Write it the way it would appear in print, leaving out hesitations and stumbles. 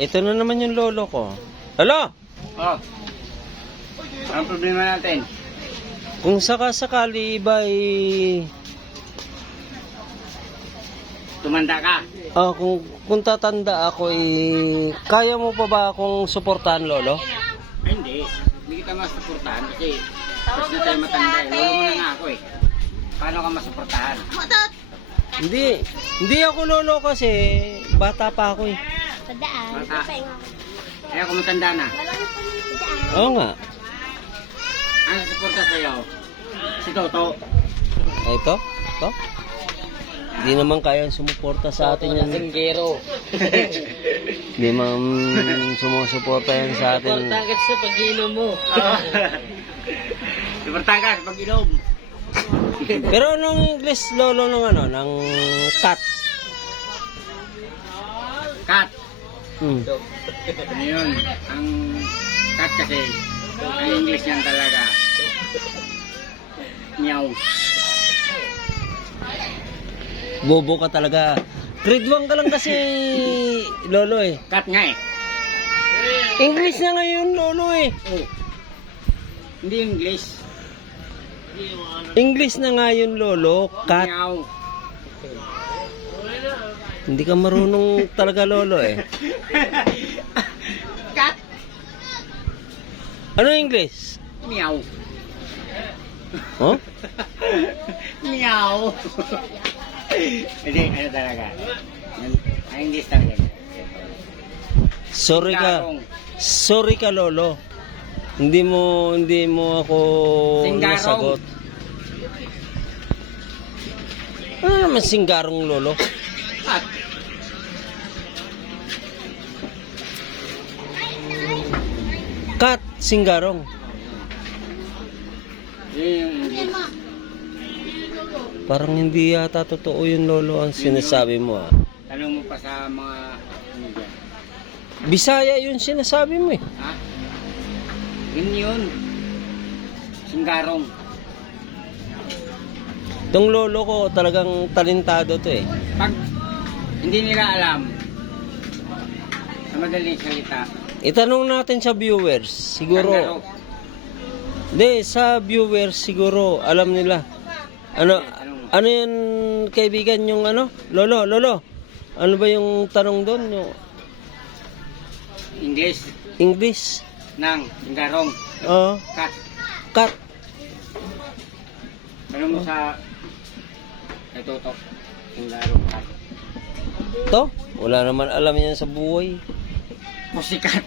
Ito na naman yung lolo ko. Hello? Oh. Anong problema natin? Kung sakasakali ba Tumanda ka? kung tatanda ako kaya mo pa ba akong suportahan, lolo? Ay, hindi. Hindi kita masuportahan kasi tapos na tayo matanda eh. Lolo mo na nga ako eh. Paano ka masuportahan? Hindi ako lolo kasi bata pa ako eh. Bata. Eh ako matanda na. Oo nga. Ano suporta sa'yo? Si Toto. Ay, ito? Hindi naman kayang sumuporta sa atin yan. Singgero. Hindi man sumusuporta yan sa atin. Suporta ka sa pag-inom mo. Suporta ka sa pag-inom. Pero anong English, lolo, ng cat? Cat. Hmm. Ano yun? Ang cat kasi, ang English niyan talaga. Meow. Bobo ka talaga. Grade 1 ka lang kasi, lolo eh. Cat nga eh. English na ngayon, lolo eh. Oh. Hindi English. English na nga yun, lolo. Cat. Meow. Hindi ka marunong talaga, lolo eh. Cat. Ano English? Meow. Oh? Meow. Hindi, ano talaga. Ang English talaga. Sorry ka, lolo. Hindi mo ako Singgarong. nasagot. Ano naman singgarong, lolo? Cat. Cat, singgarong. Yun yung English. Parang hindi yata totoo yun, lolo, ang sinasabi mo. Tanong mo pa sa mga ano dyan. Bisaya yun sinasabi mo eh. Ha? Yun. Singgarong. Itong lolo ko talagang talentado to eh. Pag hindi nila alam sa madaling salita, Itanong natin sa viewers, siguro. kangaroo. Hindi, sa viewers siguro alam nila. Ano yan, kaibigan, yung ano? Lolo. Ano ba yung tanong doon? Yung English English? ng singgarong. Oo. Cat. Cat. Tanong mo sa kay Toto. Singgarong cat. To? Wala naman alam yan sa buhay. Pussycat.